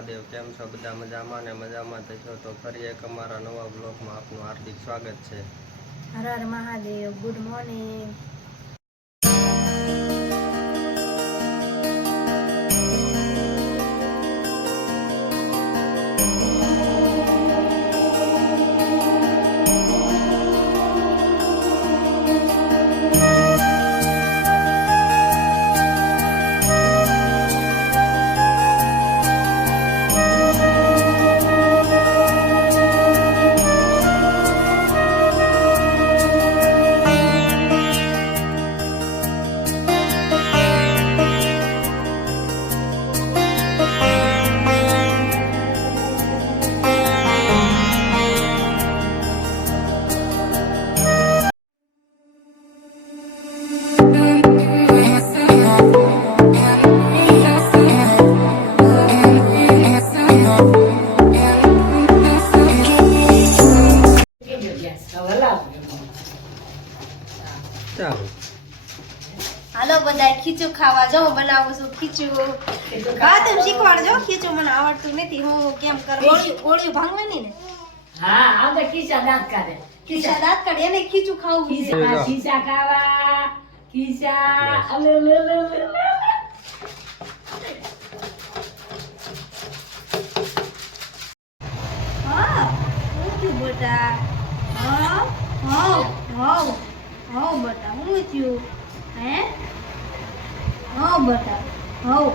મહાદેવ। કેમ છો બધા? મજામાં ને મજામાં થશો તો ફરી એક અમારા નવા બ્લોગમાં આપનું હાર્દિક સ્વાગત છે। હર હર મહાદેવ। Good morning. હાલો બધા ખીચું ખાવા જાઓ। બનાવું છું ખીચું। બા તમે શીખવાડજો। ખીચું મને આવડતું નથી, હું કેમ કરું? ગોળીઓ ભાંગવાની ને? હા, આપણે ખીચા દાંત કાઢે। ખીચા દાંત કાઢે એને ખીચું ખાવું છે। ખીચા ખાવા, ખીચા અલે લે લે લે લે। હા હું થયું બેટા? હા હા હા હા બેટા હું થયું? હે હા બેટા હા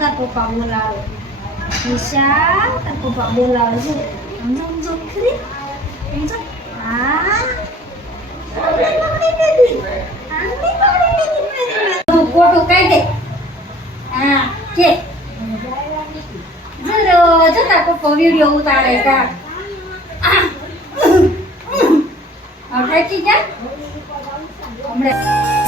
તાર પપ્પા બોલાવે। ખીચા તાર પપ્પા બોલાવે છે। સમજો સમજો ખરી સમજો? હા ફોટો કાઢી દે। હા કે જરો જતા પપ્પા વિડિયો ઉતારે કા આ થાકી ગયા હમણાં।